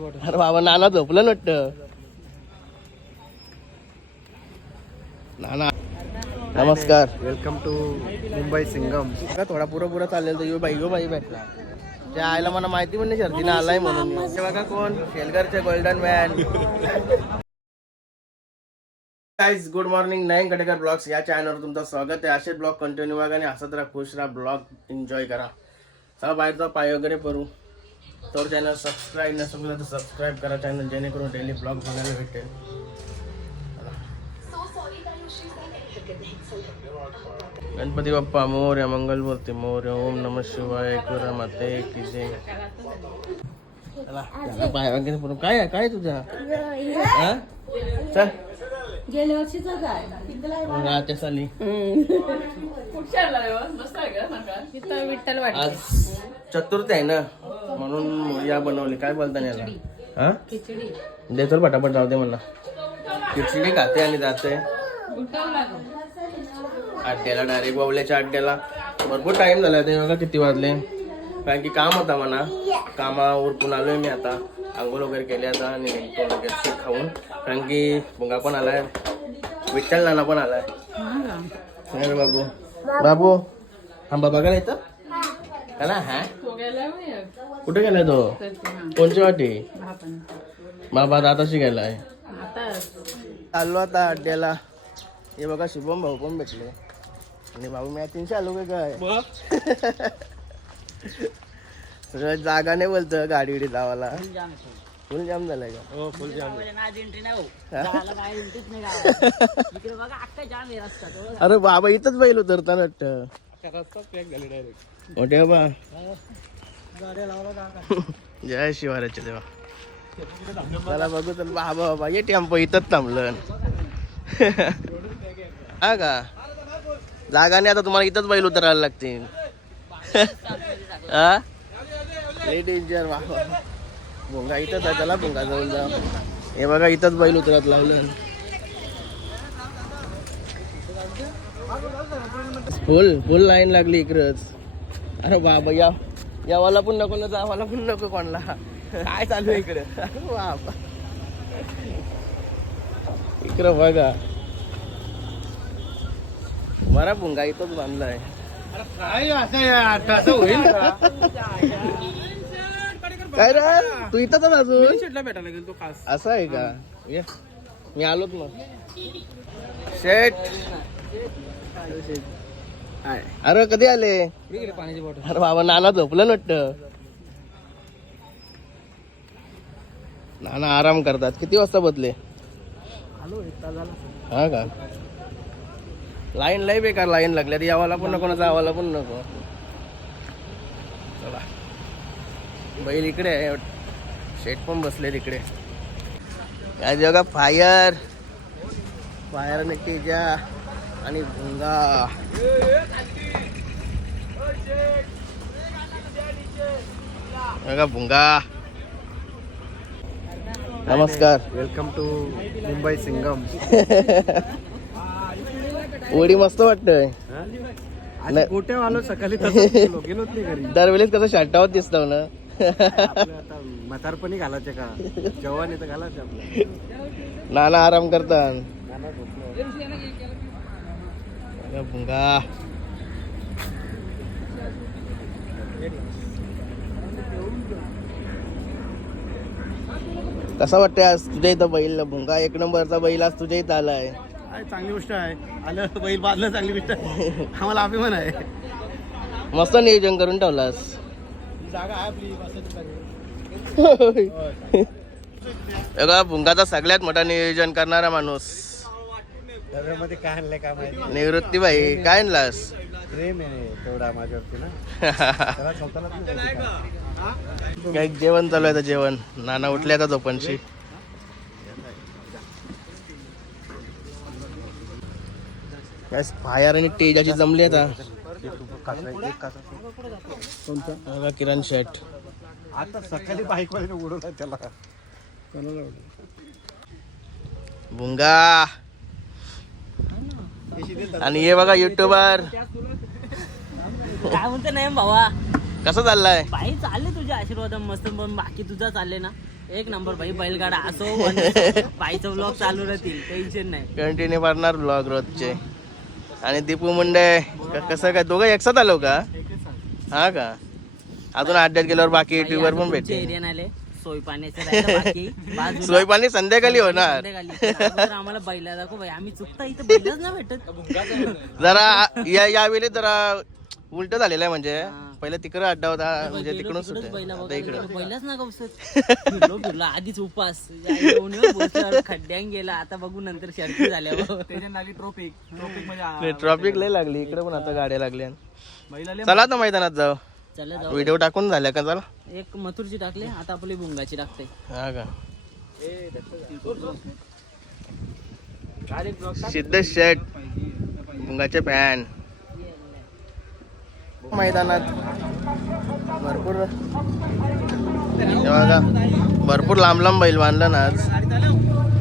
अरे बाबा नाना झोपलं वाटतं. नाना नमस्कार. Welcome to Mumbai Singham. थोडा पुरा चाललेला तर यो बाई भेटला. त्या आईला मला माहिती पण नाही शर्दीनं आलाय म्हणून. ते बघा कोण शेलगरचे golden man. Guys good morning. Nayan Katekar vlogs या चॅनलवर तुमचं स्वागत आहे. असे ब्लॉग कंटिन्यू बघा आणि हसत राहा, खुश राहा, ब्लॉग एन्जॉय करा. चला बाहेरचा पाय वगैरे करू. तर चॅनल सबस्क्राईब नसेल तर सबस्क्राईब करा चॅनल, जेणेकरून डेली ब्लॉग बघायला भेटेल. गणपती बाप्पा मोरया, मंगलमूर्ती मोरया, ओम नमः शिवाय, गुरु माते की जय. चला पाय वगैरे करू. काय काय तुझा हा चल. गेल्या वर्षीचा काय राहते साली विठ्ठल आज चतुर्थी आहे ना, म्हणून या बनवली. काय बोलता याला हा खिचडी देतो पटापट जाऊ दे म्हणला. खिचडी खाते आणि जाते अड्ड्याला, डायरेक्ट बावल्याच्या अड्ड्याला. भरपूर टाइम झाला. ते बघा किती वाजले. कारण की काम होता म्हणा. कामा उरकून आलोय मी आता. आंघोळ वगैरे केले आता आणि निघतो लगेच शेक खाऊन. कारण की भुंगा पण आलाय, विठ्ठल नाना पण आलाय. अरे बाबू बाबू आंबा बघायला येतं का ना? हा कुठे गेलाय तो? कोणची वाटी? बाबा आताशी गेलाय. आलो आता अड्ड्याला. हे बघा शुभम भाऊ पण भेटले आणि भाऊ मी 300 आलो काय. सगळं जागा नाही बोलतं गाडी बिडी लावायला. फुल जाम झालाय का? हो फुल जाम. अरे बाबा इथंच बैल उतरता वाटतं. मोठे बाबा जय शिवाराचे देवा. चला बघू तर. बाबा बाबा ये टेम्पो इथंच थांबलं. हा का जागा नाही आता तुम्हाला. इथंच बैल उतरायला लागतील. हा लय डेंजर बाबा. भुंगा इथंच आहे. त्याला भुंगा जाऊन जा. हे बघा इथंच बैल उतरत लावलं. फुल लाईन लागली इकडंच. अरे बाबा यावाला पण नको ना, जावाला पण नको कोणला. काय चालू आहे इकडे? बाबा इकडं बघा बरा भुंगा इथंच बांधलाय. काय रे तू इथंच अजून शेटला भेटायला गेलो तो खास. असं आहे का? मी आलोच मग. शेट अरे कधी आले? पाण्याची बॉटल. अरे बाबा नाना झोपलं वाटतं. नाना आराम करतात. किती वाजता बदले? हा का लाईन लय बेकार लाईन लागल्या. यावाला पण नको ना, जावाला पण नको. चला बैल इकडे आहे. शेट पण बसले तिकडे. काय जगा फायर आणि तेजा आणि भुंगा. बघा भुंगा. नमस्कार. Welcome to Mumbai Singham. उडी मस्त वाटतंय. कुठे आलो सकाळी गेलोच नाही घरी. दरवेळेस कसं शर्टावर दिसतो ना. आता म्हातारपणी घालायचे का? जवान येतं घालायचं आपलं. नाना आराम करतात. भुंगा कसा वाटतंय आज तुझ्या इथं बैल? भुंगा एक नंबरचा बैल आज तुझ्या इथं आलाय. चांगली गोष्ट आहे. आलं बैल बांधलं, चांगली गोष्ट आहे. आम्हाला अभिमान आहे. मस्त नियोजन करून ठेवलास. जागा आहे आपली. बघा भुंगाचा सगळ्यात मोठा नियोजन करणारा माणूस डब्यामध्ये काय आणलंय का माहिती? निवृत्ती भाई. काय आणलास? प्रेम आहे तेवढा माझ्यावरती ना. त्याला स्वतःलाच नाही का? काय जेवण चालू आहे? जेवण नाना उठले आता झोपणशी. फायर आणि तेजाची जमली आता. बघा किरण शेट आता सकाळी बाईकवाल्याने उडवला त्याला. भुंगा आणि हे बघा युट्यूबर. काय म्हणते नाही भावा? कसं चाललाय? बाई चालले तुझ्या आशीर्वाद मस्त. पण बाकी तुझा चालले ना? एक नंबर भाई बैलगाडा असो बाईचा ब्लॉग चालू राहतील टेन्शन नाही. कंटिन्यू करणार ब्लॉग रोजचे. आणि दीपू मुंडे कसं काय दोघं एकसाथ आलो का? हा का? अजून अड्ड्यात गेल्यावर बाकी युट्यूब वर पण भेटते. एरिया नाले सोय पाण्याचं राहिलं बाकी बाजूला. सोय पाणी संध्याकाळी होणार. संध्याकाळी. अगोदर आम्हाला बैला दाखव भाई, आम्ही चुकता इथं बैलच नाही भेटत. जरा यावेळी जरा उलट झालेलं आहे. म्हणजे पहिले तिकडे अड्डा होता, म्हणजे तिकडून सुटते आता इकडं. बैलाच ना फिरलो फिरलो आधीच उपास खड्ड्यान गेला. आता बघू नंतर शर्ती झाल्यावर ट्रॉफिक लय लागली इकडे पण आता गाड्या लागल्या. चला आता मैदानात जाऊ. चला जाऊ. व्हिडिओ टाकून झाल्या का? चला. एक मथुरची टाकले, आता आपली भुंगाची टाकते. हा का? सिद्ध शर्ट भुंगाचे पॅन. मैदानात भरपूर भरपूर लांब लांब बैल बांधलं ना आज.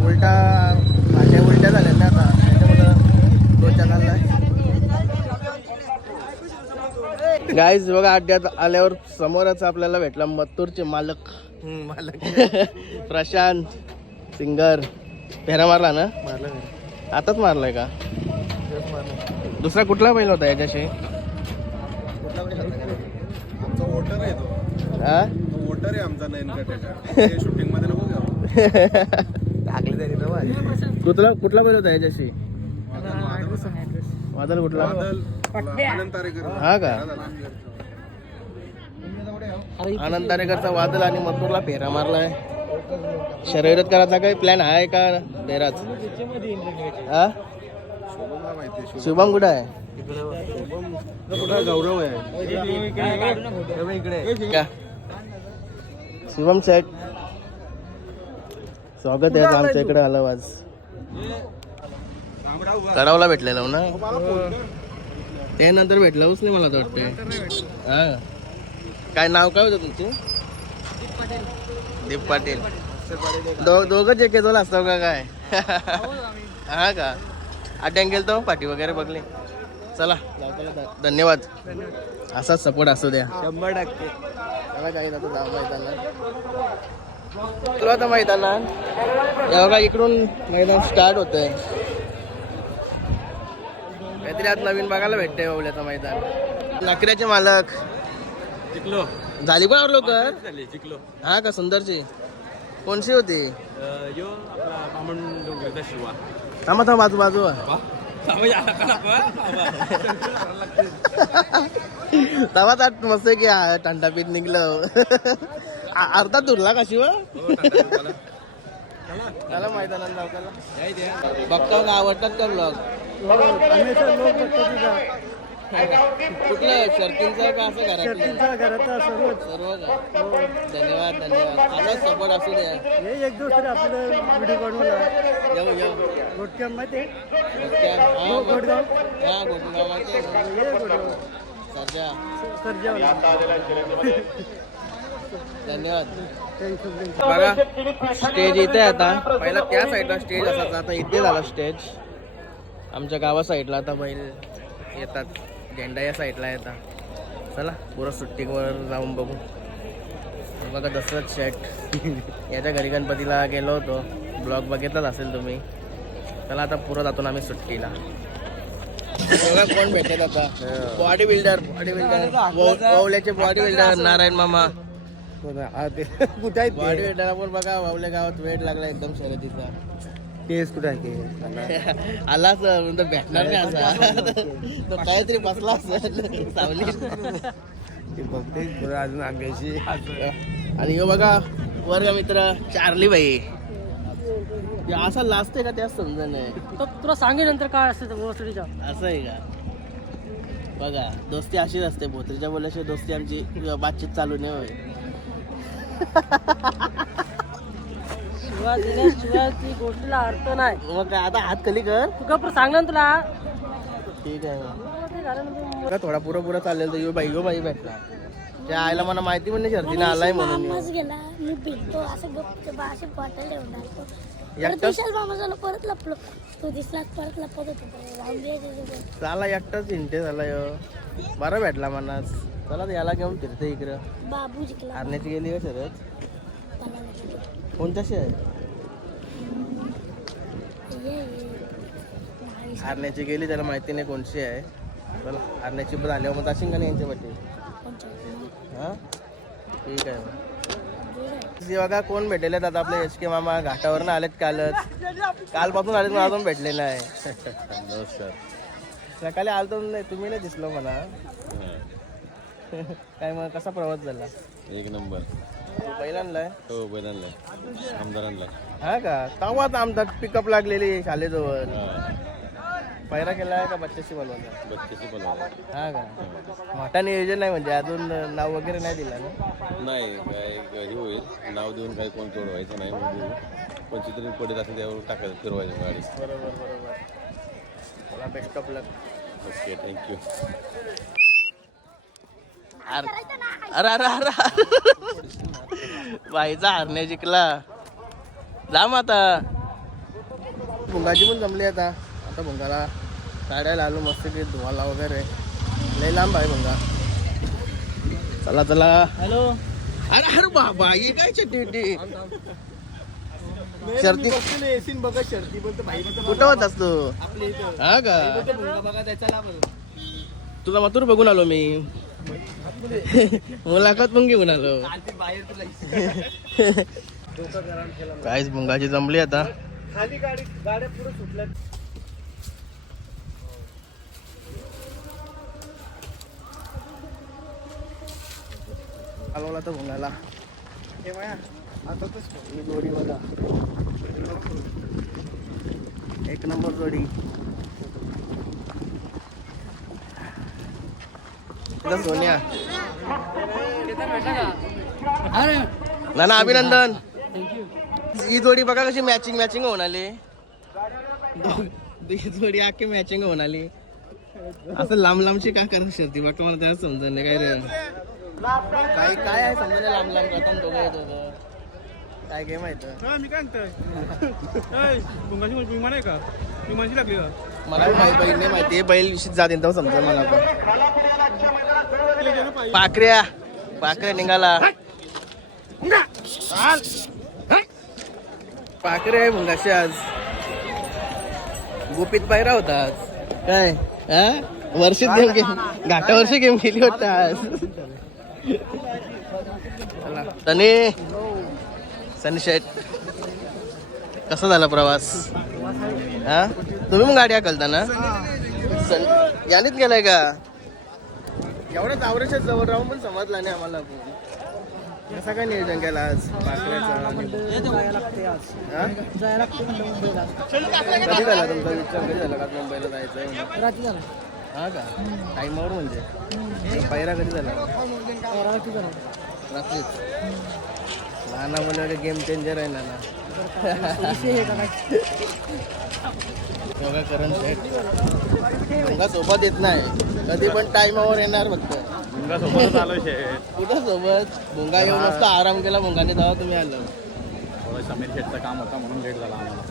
उलट्या झाल्या ना आता त्याच्यामुळं रोजच्या चाललाय. गाईज बघा अड्ड्यात आल्यावर समोरच आपल्याला भेटला मत्तूरचे मालक प्रशांत सिंगर. फेरा मारला ना? आताच मारलाय का? दुसरा कुठला बैल होता याच्याशी? वोटर आहे तो. हा? वोटर आहे आमचा नयन कटेचा. शूटिंग मध्ये नको घेऊ. टाकले तरी ना. कुठला बैल होता याच्याशी? वादल कुठला? आनंद तारेकर. हा का? आनंद तारेकरचा वादल आणि मथुरला फेरा मारलाय. शर्यत करायचा काही प्लॅन आहे का तेराच? हा? शुभम कुठं आहे? गौरव आहे का? शुभम सेट स्वागत आहे आमच्या इकडे आलं आज. कडावला भेटलेला ना? ते नंतर भेटलाच नाही मला तर वाटतंय. हा काय नाव काय होतं तुमचे? दीप पाटील. दोघंच एक येतो असतो का काय? हा का? अड्ड्यान गेलतो पाठी वगैरे बघली. चला धन्यवाद. असाच सपोर्ट असू द्या 100%. चला काही आता जाऊ मैदानात. मैदानात बघा इकडून मैदान स्टार्ट होतंय. काहीतरी आज नवीन बघायला भेटतंय बावल्याचं मैदान. नकऱ्याचे मालक जिंकलो. झाली पण आवर लवकर. जिंकलो. हा का? सुंदरची कोणशी होती? यो आपला बामण डोंगरचा शिवा. थांबा बाजू तवाच आठ मस्त की टंटापीठ निघलं. अर्धा दुरला का शिवा? त्याला मैदानात जाऊ त्याला बघतो का? आवडतात का ब्लॉग? कुठलं शर्तींचं का असं घरातलं? सर्व का? धन्यवाद असाच सपोर्ट असू द्या. एक दुसरं आपलं व्हिडिओ बनवला. येऊ गोटक्या माहिती गोटगाव माहिती धन्यवाद. बघा स्टेज इथे आता. पहिला त्या साईडला स्टेज असायचा, आता इथे झाला स्टेज. आमच्या गावा साईडला आता बैल येतात. झेंडा या साईडला येतात. चला पुरं सुट्टीवर जाऊन बघू. बघा दसरथ शेट याच्या घरी गणपतीला गेलो होतो. ब्लॉग बघितलाच असेल तुम्ही. चला आता पुरं जातो आम्ही सुट्टीला. बघा कोण भेटत आता. बॉडी बिल्डर वावल्याचे बॉडी बिल्डर नारायण मामा. कुठे आहे बॉडी बिल्डर पण बघा वावल्या गावात वेट लागला एकदम शर्यतीचा. केस कुठे आहे? आलाच भेटणार नाही असा. तो काहीतरी बसला असेल सावलीत. बघते अजून अंगाशी. आणि हे बघा वर्ग मित्र चार्ली बाई. असा लाजते का? त्याच समजा नाही. तुला सांगे नंतर काय असते भोसडीच्या. असं आहे का? बघा दोस्ती अशीच असते. भोसडीच्या बोलाशिवाय दोस्ती आमची बातचीत चालू नाही होय. शिवाजी गोष्टीला अर्थ नाही. मग काय आता हात खाली कर. तू गप्प सांग ना तुला. ठीक आहे थोडा पुरा चाललेलं तर यो बाई भेटला. त्या आईला मला माहिती पण नाही शर्तीने आलाय म्हणून. गेला मी भेटतो असं गप्प असे बॉटल ठेवून टाकतो. एकटाच परत लपलो. तो दिसला परत लपत होतो. चाला एकटाच हिंटे झाला यो. बरं भेटला मनाच. चला याला घेऊन फिरते इकडं. बाबू जिंकला. हारण्याची गेली का शरद? कोणत्याशी आहे ये हारण्याची गेली, त्याला माहिती नाही कोणची आहे. चला हारण्याची पण आल्यावर मग जाशील का नाही यांच्या बड्डे? हां ठीक आहे मग. बघा कोण भेटलेले आहेत आता आपले HK मामा. घाटावरनं आलेत कालपासून आलेत, पण अजून भेटले नाही. नमस्कार. सकाळी आलतो नाही, तुम्ही नाही दिसलो मला. काय मग कसा प्रवास झाला? एक नंबर. पहिल्यांदा आहे? हो पहिल्यांदा आमदारांना. हा का? तेव्हाच आमदार पिकअप लागलेली शाळेजवळ. पहिरा केला आहे का बच्चाशी बनवला? बत्तीसशे बनवलं. हा का? मोठा नियोजन नाही म्हणजे अजून नाव वगैरे नाही दिलं ना? नाही काय हे होईल, नाव देऊन काही कोण व्हायचं नाही. म्हणजे कोणची तरी पडत असेल त्यावर टाकायचं, फिरवायचं गाडी. बरोबर बरोबर. मला best of luck. Okay thank you. अरे अरे अरे बाईचा हरण्या जिंकला. जाम आता भुंगाची पण जमली. आता भुंगाला काढायला आलो मस्त की धुवाला वगैरे. लय लांब आहे भुंगा. चला चला. हॅलो. अरे अरे बाबा हे काय शर्टी शर्ती बघा शर्ती बोलतो भाई कुठं होतास तू? हा का? बघा त्याच्या तुला मथुर बघून आलो मी. मुलाखत पण घेऊन आलो. काहीच भुंगाची जमली आता. खाली गाड्या पुढे सुटल्या. आलोला तर भुंगाला ही जोडी बघा, एक नंबर जोडी. सोनिया नाना अभिनंदन. ही जोडी बघा कशी मॅचिंग होऊन आली. ही जोडी अख्खी मॅचिंग होऊन आली. असं लांबची का करत शर्ती बघतो मला त्याला समजत नाही काय रे. काय काय आहे समजा लांब करता दोघं येत होतं. काय काय माहित मी काय म्हणतोय का विमानची लागली का? मला बैल नाही माहिती. बैल जात तेव्हा समजा मला पण. पाखऱ्या निघाला. पाखरे आहे भुंगाशी आज. गुपित पायरा होता आज. काय वर्षीत गेम घाटावर्षी गेम केली वाटतं आज. सनी शेट कसा झाला प्रवास? हा तुम्ही मग गाडी हाकलता ना? यानेच गेलाय का? एवढ्याच आवरेच्या जवळ राहून पण समजला नाही आम्हाला. कसं काय नियोजन केलं आज पाखऱ्याचं? कधी झाला तुमचा विचार? कधी झाला का मुंबईला जायचं? हा का? टाईमावर म्हणजे पहिरा कधी झाला? रात्रीच. लहान मुलं गेम चेंजर आहे ना. योगा करण सेट भुंगा सोबत येत नाही कधी पण टाईमावर येणार. फक्त भुंगा सोबतच आलो कुठं सोबत? भुंगा येऊन मस्त आराम केला भुंगाने तेव्हा तुम्ही आलो. थोडं समीर शेटचं काम होतं म्हणून लेट झाला आम्हाला.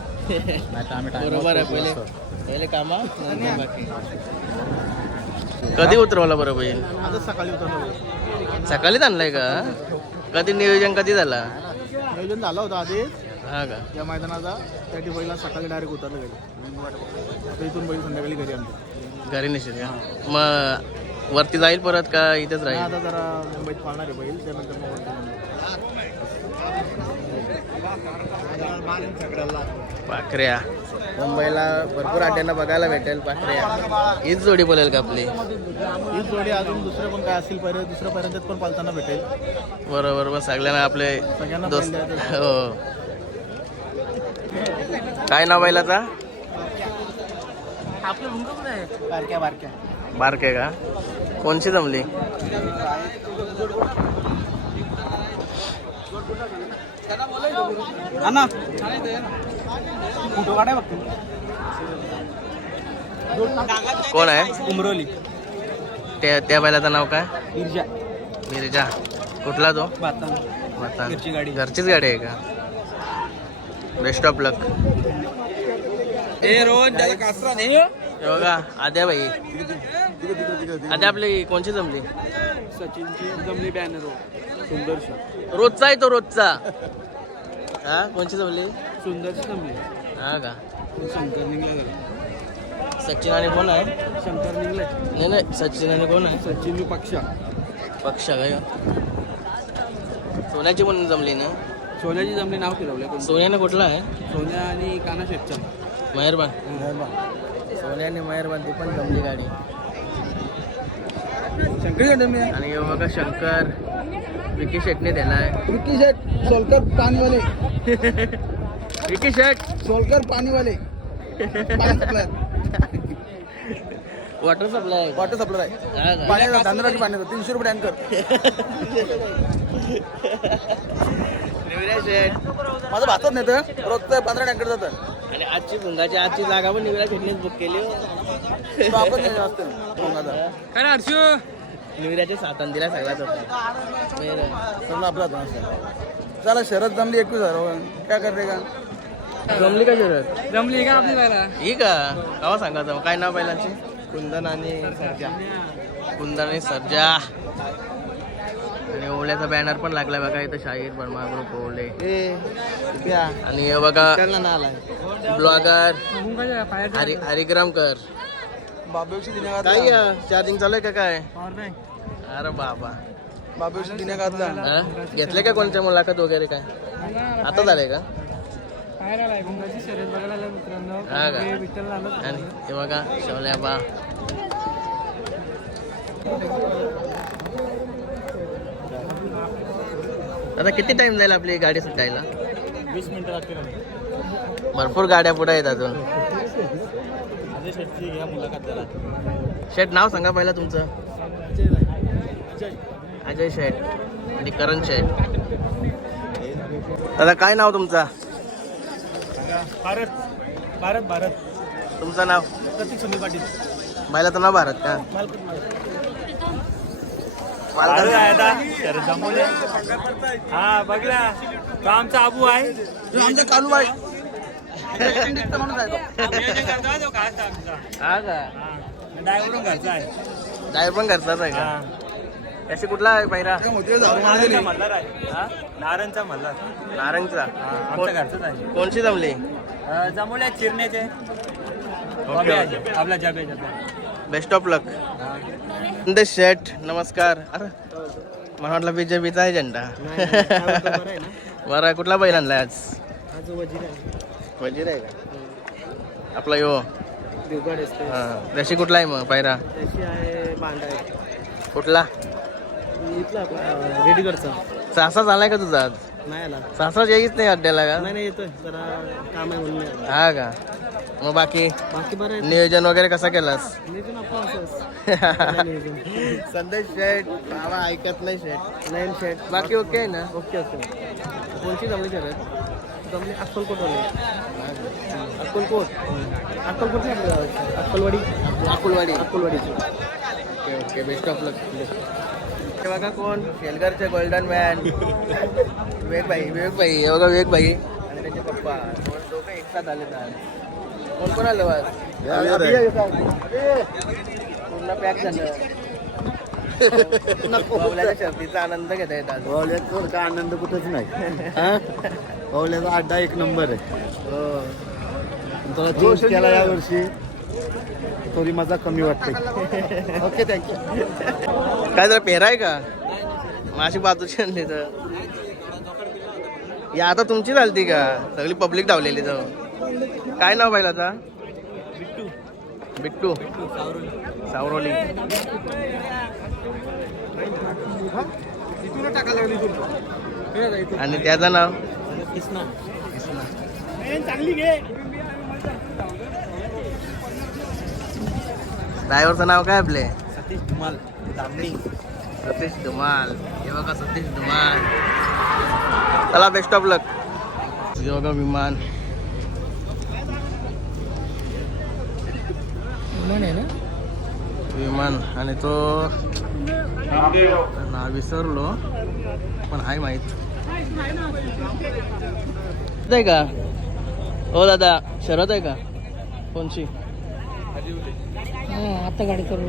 बरोबर आहे. पहिले कामा बाकी. कधी उतरवला बरं बैल? आता सकाळी उतरलो. सकाळीच आणलाय का? कधी नियोजन कधी झाला? नियोजन झालं होतं आधीच हा का? या मैदानाचा. त्या बैला सकाळी डायरेक्ट उतरलं गेलं. इथून बैल संध्याकाळी घरी आमच्या घरी निश्चित का? मग वरती जाईल परत का इथेच राहील? आता जरा मुंबईत पाळणार आहे बैल, त्यानंतर पाखऱ्या मुंबईला भरपूर अड्ड्यांना बघायला भेटेल. पाखऱ्या हीच जोडी बोलेल का आपली? ही जोडी अजून दुसरे पण काय असतील पर्यंत दुसऱ्या पर्यंत पण पालताना भेटेल. बरोबर. मग सगळ्यांना आपले दोस्त. हो. काय नाव बैलाचा? आपलं भुंगा कुठं आहे? बारक्या बारके का? कोणची जमली? कोण आहे? उमरोली. त्या बैलाचं नाव काय? इर्जा. मिर्जा. कुठला तो? बाता. घरची गाडी. घरचीच गाडी आहे का? बेस्ट ऑफ लक. बघा आद्या भाई. आद्या आपली कोणची जमली? सचिनची जमली बॅनर. सुंदरशी. रोजचा आहे तो रोजचा. हा कोणची जमली? सुंदरची जमली. हा का? शंकर निघला. सचिन आणि कोण आहे? शंकर निघलाय. नाही सचिन आणि कोण आहे? सचिन पक्षा. पक्षा काय? सोन्याची पण जमली ना? सोन्याची जमली नाव फिरवलं. सोन्याने कुठला आहे? सोन्या आणि काना शेटचा. मेहरबान. सोन्याने मेहरबान ती पण जमली गाडी. शंकर जमली. आणि हे बघा शंकर विकी शेटने दिलाय. विकी शेट सोलकर पाणीवाले. विकी शेट सोलकर पाणीवाले. Water supply. Water supply. पाण्याचा धांदराची पाण्याचा 300 रुपये टँकर. शेट माझं भातच नाही तर रोजचं 15 टँकर जातं. आणि आजची भुंगाची आजची जागा पण निविरा शेटनेच बुक केली. आपण नाही जास्त भोंगाचा. काय हर्षू? निविराच्या सातान दिला सगळ्यात होता. समजा आपला चला शरद जमली 21,000. काय करते का? जमली का शरद? जमली का आपली बायला? ही का गावा सांगा जाऊ काय नाव बैलांचे? कुंदन आणि सर्जा. कुंदन आणि सर्जा. आणि ओवल्याचा बॅनर पण लागलाय बघा इथं. शाहीर बर्मा ग्रुप ओवले. आणि हे बघा ब्लॉगर हरिग्रामकर. बाबूशी दिने काय चार्जिंग चालू आहे का काय? अरे बाबा बाबूशी दिने घातला. हा? घेतले का कोणत्या मुलाखत वगैरे काय? आता झालंय का? हा का? आणि हे बघा शौल्या बा. आता किती टाइम जाईल आपली गाडी सुटायला? 20 मिनिटं लागतील. भरपूर गाड्या पुढे आहेत अजून. शेट नाव सांगा पहिला तुमचं. अजय शेट आणि करण शेट. दादा काय नाव तुमचं? भारत. भारत. भारत. तुमचं नाव? प्रतीक सुनील पाटील. बैलाचं नाव भारत का? हा बघला तो आमचा आबू आहे. आमचा कालू आहे. हा का? ड्रायव्हर घरचा आहे. ड्रायव्हर पण घरचाच आहे का? याशी कुठला आहे पहिला? मल्हार आहे. नारायणचा मल्हार. नारंगचा. आमच्या घरचाच आहे. कोणची जमली? जमवल्या चिरण्याचे. आपला जाबे. बेस्ट ऑफ लक. संदेश शेठ नमस्कार. अरे मला वाटलं बीजेपीचा आहे झेंडा. बरं कुठला बैल आणलाय आज? वजीर आहे का? आपला यो हा. त्याशी कुठला आहे मग पायरा? कुठला? रेडीकडचा. सासा झालाय का तुझा आज? नाही आला. सासा यायच नाही अड्ड्याला का? नाही येतोय जरा काम आहे म्हणून. हा का? मग बाकी बाकी बरं आहे. नियोजन वगैरे कसं केलंस? नियोजन आपलं असंच. संदेश शेठ बाबा ऐकत नाही शेठ. लाईन शेट. बाकी ओके आहे ना? ओके. कोणची जमली शरद? जमली अक्कलकोटवाली. अक्कलकोट. अक्कलकोटची आपली अक्कलवाडी. अक्कलवाडीची. ओके ओके बेस्ट ऑफ लक. हे बघा कोण? शेलगरचे गोल्डन मॅन विवेक भाई. हे बघा विवेक भाई आणि त्याचे पप्पा दोघं एकसाथ आले. कोण कोण आलं आज? पूर्ण पॅक झालं. बावल्याच्या शर्तीचा आनंद घेता येत आज. बावल्याचा का आनंद कुठंच नाही. बावल्याचा अड्डा एक नंबर आहे. चेंज केला या वर्षी थोडी मजा कमी वाटते. Okay thank you. काय जरा पेराय का? माझी बाजूची आणली तर या आता तुमची चालती का? सगळी पब्लिक धावलेली जाऊ. काय नाव बैलाचा? बिट्टू. सावरोली. आणि त्याचं नाव? ड्रायव्हरचं नाव काय आपले? सतीश धुमाल. सतीश धुमाल. हे बघा सतीश धुमाल. चला बेस्ट ऑफ लक. हे बघा विमान. विमान आणि तो नाव विसरलो पण आहे माहित आहे का? हो दादा शरद आहे का? कोणची? आता गाडी करून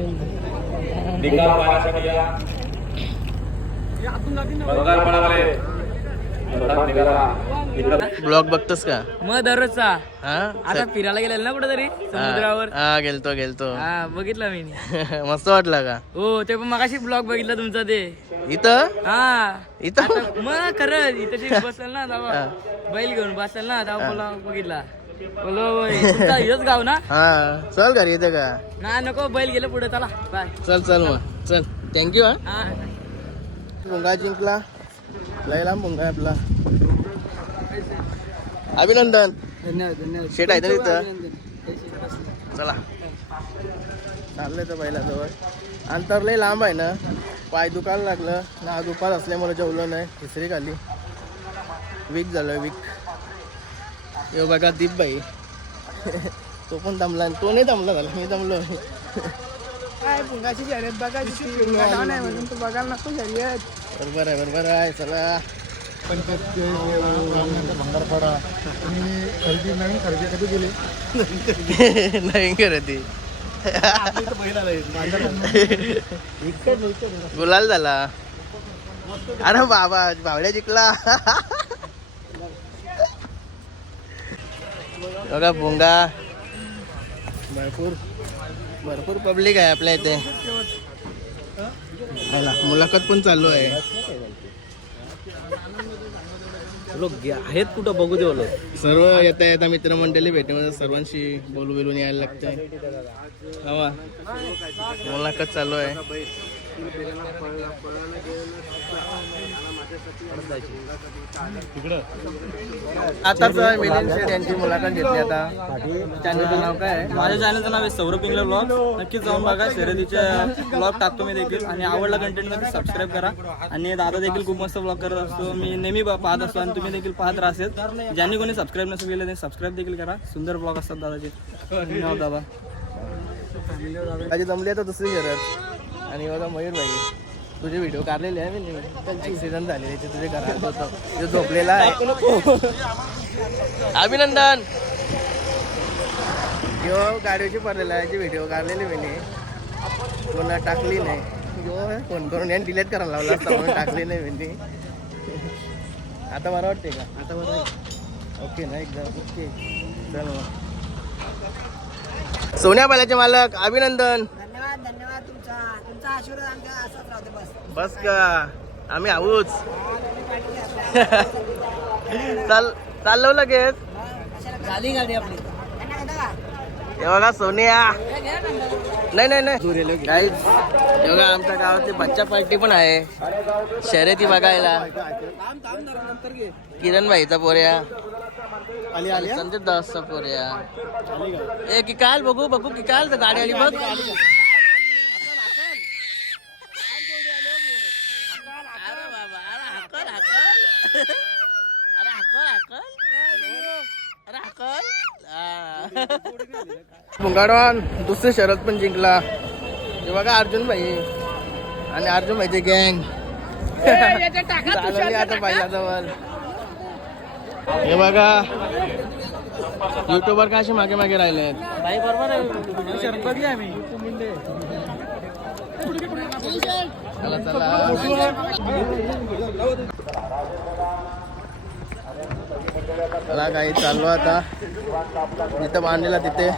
ब्लॉग बघतोस का? मग दररोजचा हा आता फिरायला गेलेला ना कुठेतरी समुद्रावर. हा गेलतो हा बघितला मी. मस्त वाटला का? हो ते पण मगाशी ब्लॉग बघितला तुमचा ते. इथं हा इथं आता मग खरंच इथं बसल ना तेव्हा बैल घेऊन बसल ना तेव्हा बोला बघितला. बोलो तुमचा हेच गाव ना? हा चल घरी येते का? ना नको बैल गेलं पुढे चला बाय. चल मग चल थँक्यू हा. हा भुंगा जिंकला लय लांब भुंगा आहे आपला. अभिनंदन. धन्यवाद. शेट आहे तर इथं. चला चाललंय तर बैलाजवळ. अंतर लय लांब आहे ना, पाय दुखायला लागलं ना. दुपार असल्यामुळे जेवलो नाही, तिसरी खाली. वीक झालं वीक. यो बघा दीप बाई तो पण दमला, तो नाही दमला झाला, मी दमलो. काय भुंगाची शर्यत बघायची म्हणून तू बघायला नको शर्यत. बरोबर आहे चला. नवीन खरेदी गुलाल झाला. अरे बाबा बावड्या जिंकला. बघा भुंगा भरपूर पब्लिक आहे आपल्या इथे. मुलाखत पण चालू आहे. लोक आहेत कुठं बघू दे. सर्व येता मित्रमंडळी भेटेमध्ये सर्वांशी बोलून यायला लागतंय. मुलाखत चालू आहे. आताच मिलिंद शेठ यांची मुलाखत घेतली. आता चॅनलचं नाव काय आहे? माझ्या चॅनलचं नाव आहे सौरभ पिंगले ब्लॉग. नक्कीच जाऊन बघा. शर्यतीचे ब्लॉग टाकतो मी देखील आणि आवडला कंटेंट मध्ये सबस्क्राईब करा. आणि दादा देखील खूप मस्त ब्लॉग करत असतो, मी नेहमी पाहत असतो आणि तुम्ही देखील पाहत राहसेल. ज्यांनी कोणी सबस्क्राईब नसेल केलं ते सबस्क्राईब देखील करा. सुंदर ब्लॉग असतात दादाचे. धन्यवाद दादा. माझी जमली आता दुसरी शर्यत. आणि बघा मयूर भाई तुझे व्हिडिओ काढलेले आहे मी. ऍक्सिडेंट झालेले ते तुझे घरात होतं, ते झोपलेला आहे. अभिनंदन. किंवा गाडीची पडलेला आहे, व्हिडिओ काढलेले मी पुन्हा टाकली नाही. फोन करून यांनी डिलीट करायला लावला असता म्हणून टाकली नाही मी. आता बरं वाटते का? आता बरं आहे. ओके ना एकदम ओके. चल मग सोन्या बैलाचे मालक अभिनंदन. धन्यवाद तुमचा आशीर्वाद आमच्या असाच राहते बस का आम्ही आहोच. चाललो लगेच. झाली गाडी आपली. हे बघा सोनिया. नाही गाईज हे बघा आमच्या गावातली बच्चा पार्टी पण आहे शर्यती बघायला. किरण भाईचा पोऱ्या, संजय दासचा पोऱ्या. ए किकाल बघू किकाल तर गाडी आली बघ. भुंगाडवान दुसरी शर्यत पण जिंकला. हे बघा अर्जुन भाई आणि अर्जुन भाईचे गँग चालवली आता बैलाजवळ. हे बघा युट्यूबर कशी मागे राहिले आहेत. बाई बरोबर आहे. शर्यत बघली आम्ही. चला काही चाललो आता जिथं बांधलेला तिथे.